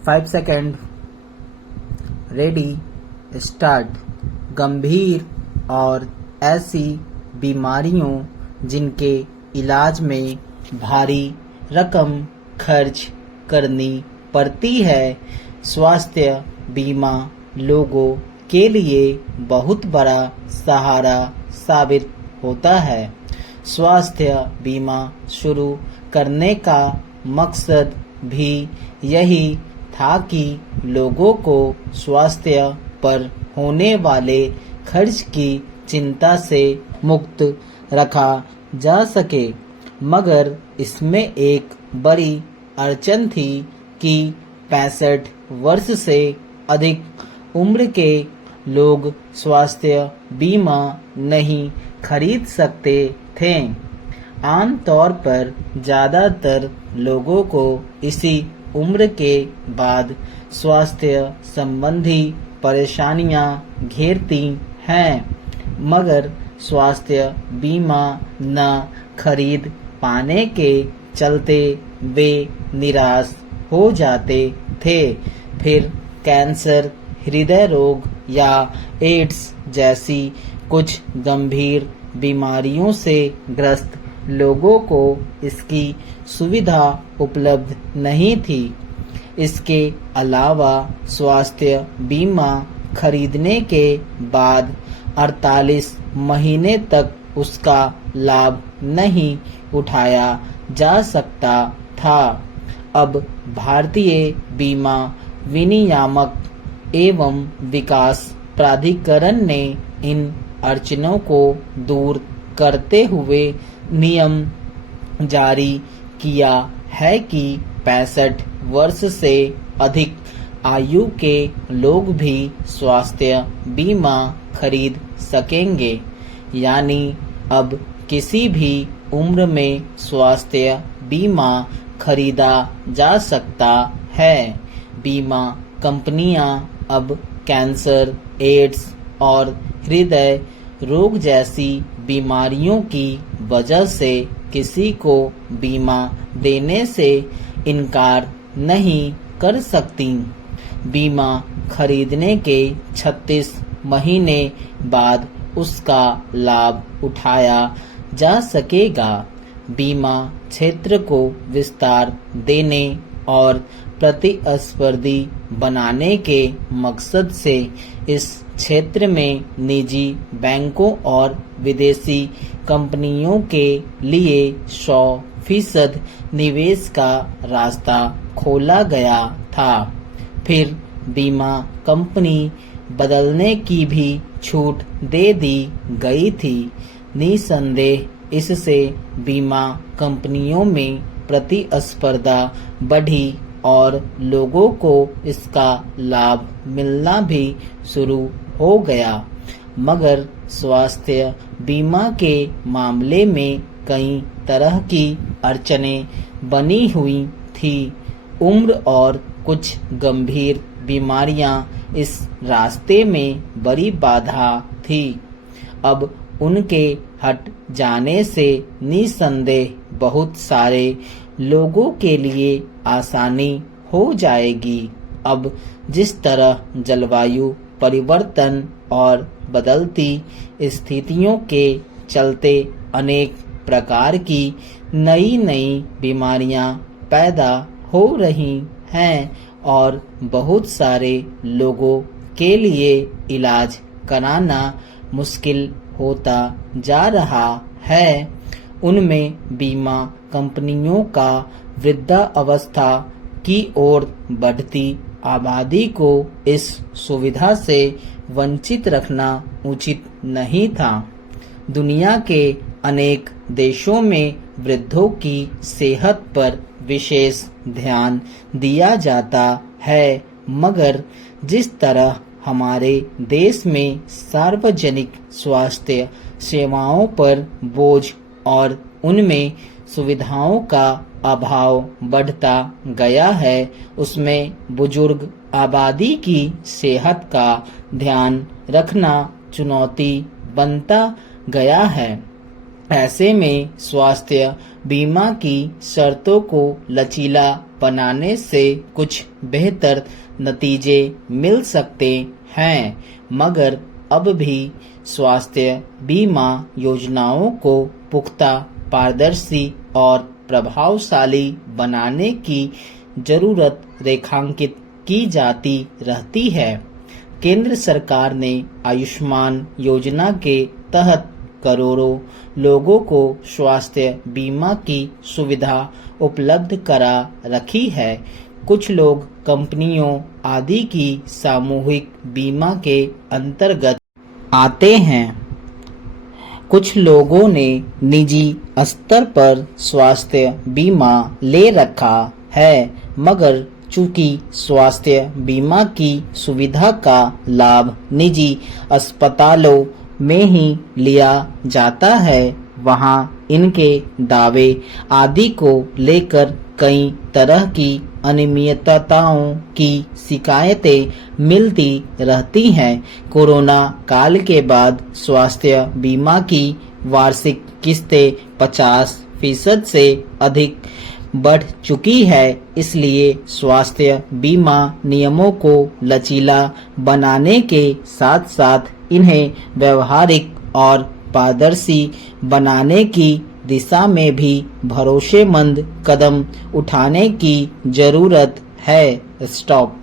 5 second. Ready, start. गंभीर और ऐसी बीमारियों जिनके इलाज में भारी रकम खर्च करनी पड़ती है, स्वास्थ्य बीमा लोगों के लिए बहुत बड़ा सहारा साबित होता है। स्वास्थ्य बीमा शुरू करने का मकसद भी यही था कि लोगों को स्वास्थ्य पर होने वाले खर्च की चिंता से मुक्त रखा जा सके। मगर इसमें एक बड़ी अड़चन थी कि 65 वर्ष से अधिक उम्र के लोग स्वास्थ्य बीमा नहीं खरीद सकते थे। आमतौर पर ज़्यादातर लोगों को इसी उम्र के बाद स्वास्थ्य संबंधी परेशानियां घेरती हैं, मगर स्वास्थ्य बीमा न खरीद पाने के चलते वे निराश हो जाते थे। फिर कैंसर, हृदय रोग या एड्स जैसी कुछ गंभीर बीमारियों से ग्रस्त लोगों को इसकी सुविधा उपलब्ध नहीं थी। इसके अलावा स्वास्थ्य बीमा खरीदने के बाद 48 महीने तक उसका लाभ नहीं उठाया जा सकता था। अब भारतीय बीमा विनियामक एवं विकास प्राधिकरण ने इन अड़चनों को दूर करते हुए नियम जारी किया है कि 65 वर्ष से अधिक आयु के लोग भी स्वास्थ्य बीमा खरीद सकेंगे। यानी अब किसी भी उम्र में स्वास्थ्य बीमा खरीदा जा सकता है। बीमा कंपनियां अब कैंसर, एड्स और हृदय रोग जैसी बीमारियों की वजह से किसी को बीमा देने से इनकार नहीं कर सकती। बीमा खरीदने के 36 महीने बाद उसका लाभ उठाया जा सकेगा। बीमा क्षेत्र को विस्तार देने और प्रतिस्पर्धी बनाने के मकसद से इस क्षेत्र में निजी बैंकों और विदेशी कंपनियों के लिए 100% निवेश का रास्ता खोला गया था। फिर बीमा कंपनी बदलने की भी छूट दे दी गई थी। निसंदेह इससे बीमा कंपनियों में प्रतिस्पर्धा बढ़ी और लोगों को इसका लाभ मिलना भी शुरू हो गया। मगर स्वास्थ्य बीमा के मामले में कई तरह की अड़चनें बनी हुई थी। उम्र और कुछ गंभीर बीमारियां इस रास्ते में बड़ी बाधा थी। अब उनके हट जाने से निसंदेह बहुत सारे लोगों के लिए आसानी हो जाएगी। अब जिस तरह जलवायु परिवर्तन और बदलती स्थितियों के चलते अनेक प्रकार की नई नई बीमारियां पैदा हो रही हैं और बहुत सारे लोगों के लिए इलाज कराना मुश्किल होता जा रहा है, उनमें बीमा कंपनियों का वृद्धावस्था की ओर बढ़ती आबादी को इस सुविधा से वंचित रखना उचित नहीं था। दुनिया के अनेक देशों में वृद्धों की सेहत पर विशेष ध्यान दिया जाता है, मगर जिस तरह हमारे देश में सार्वजनिक स्वास्थ्य सेवाओं पर बोझ और उनमें सुविधाओं का अभाव बढ़ता गया है, उसमें बुजुर्ग आबादी की सेहत का ध्यान रखना चुनौती बनता गया है। ऐसे में स्वास्थ्य बीमा की शर्तों को लचीला बनाने से कुछ बेहतर नतीजे मिल सकते हैं, मगर अब भी स्वास्थ्य बीमा योजनाओं को पुख्ता, पारदर्शी और प्रभावशाली बनाने की जरूरत रेखांकित की जाती रहती है। केंद्र सरकार ने आयुष्मान योजना के तहत करोड़ों लोगों को स्वास्थ्य बीमा की सुविधा उपलब्ध करा रखी है। कुछ लोग कंपनियों आदि की सामूहिक बीमा के अंतर्गत आते हैं। कुछ लोगों ने निजी स्तर पर स्वास्थ्य बीमा ले रखा है, मगर चूंकि स्वास्थ्य बीमा की सुविधा का लाभ निजी अस्पतालों में ही लिया जाता है, वहां इनके दावे आदि को लेकर कई तरह की अनियमितताओं की शिकायतें मिलती रहती हैं। कोरोना काल के बाद स्वास्थ्य बीमा की वार्षिक किस्तें 50% से अधिक बढ़ चुकी है, इसलिए स्वास्थ्य बीमा नियमों को लचीला बनाने के साथ साथ इन्हें व्यवहारिक और पारदर्शी बनाने की दिशा में भी भरोसेमंद कदम उठाने की जरूरत है। स्टॉप।